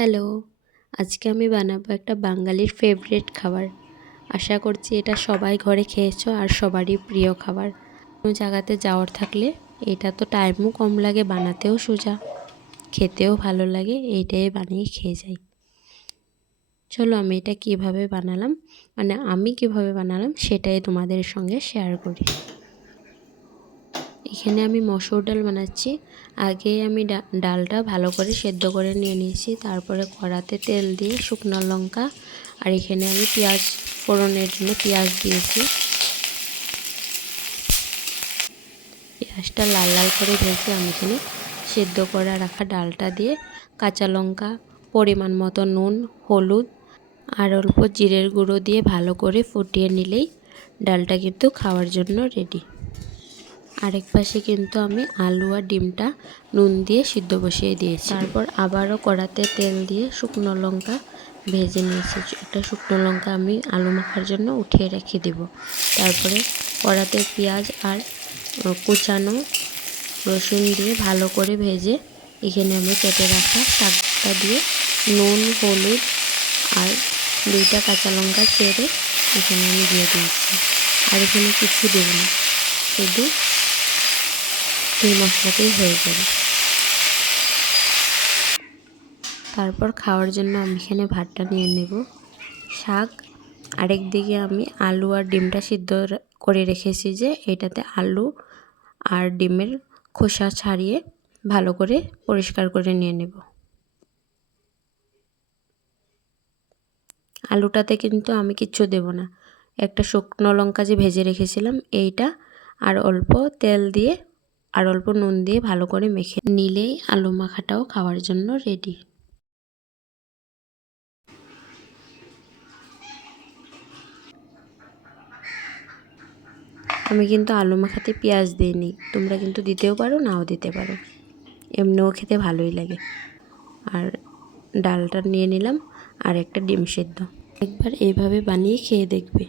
Hello, আজকে আমি বানাবো একটা বাঙালির ফেভারিট খাবার। আশা করছি এটা সবাই ঘরে খেয়েছো আর সবারই প্রিয় খাবার। কোনো জায়গাতে যাওয়ার থাকলে এটা তো টাইমও কম লাগে, বানাতেও সোজা, খেতেও ভালো লাগে, এইটাই বানিয়ে খেয়ে যাই। চলো আমি এটা কিভাবে বানালাম, আমি কিভাবে বানালাম সেটাই তোমাদের সঙ্গে শেয়ার করি। এখানে আমি মসুর ডাল বানাচ্ছি। আগে আমি ডালটা ভালো করে সেদ্ধ করে নিয়ে নিয়েছি। তারপরে কড়াতে তেল দিয়ে শুকনো লঙ্কা আর এখানে আমি পেঁয়াজ ফোড়নের জন্য পেঁয়াজ দিয়েছি। পেঁয়াজটা লাল লাল করে ভেজে আমি এখানে সেদ্ধ করে রাখা ডালটা দিয়ে কাঁচা লঙ্কা, পরিমাণ মতো নুন, হলুদ আর অল্প জিরের গুঁড়ো দিয়ে ভালো করে ফুটিয়ে নিলেই ডালটা কিন্তু খাওয়ার জন্য রেডি। আরেক পাশে কিন্তু আমি আলু আর ডিমটা নুন দিয়ে সিদ্ধ বসিয়ে দিয়েছি। তারপর আবারও কড়াতে তেল দিয়ে শুকনো লঙ্কা ভেজে নিয়েছি। একটা শুকনো লঙ্কা আমি আলু মাখার জন্য উঠিয়ে রেখে দেব। তারপরে কড়াতে পেঁয়াজ আর কুচানো রসুন দিয়ে ভালো করে ভেজে এখানে আমি কেটে রাখা শাকটা দিয়ে নুন, হলুদ আর 2টা কাঁচা লঙ্কা চেড়ে এখানে আমি দিয়ে দিয়েছি। আর এখানে কিছু দেব না, শুধু এই মশলাটাই হয়ে যাবে। তারপর খাওয়ার জন্য আমি এখানে ভাতটা নিয়ে নেব। শাক আরেক দিকে আমি আলু আর ডিমটা সিদ্ধ করে রেখেছি, যে এটাতে আলু আর ডিমের খোসা ছাড়িয়ে ভালো করে পরিষ্কার করে নিয়ে নেব। আলুটাতে কিন্তু আমি কিচ্ছু দেব না, একটা শুকনো লঙ্কা যে ভেজে রেখেছিলাম এইটা আর অল্প তেল দিয়ে আর অল্প নুন দিয়ে ভালো করে মেখে নিলেই আলু মাখাটাও খাওয়ার জন্য রেডি। আমি কিন্তু আলু মাখাতে পেঁয়াজ দিইনি, তোমরা কিন্তু দিতেও পারো, নাও দিতে পারো, এমনিও খেতে ভালোই লাগে। আর ডালটা নিয়ে নিলাম আর একটা ডিম সেদ্ধ। একবার এইভাবে বানিয়ে খেয়ে দেখবে।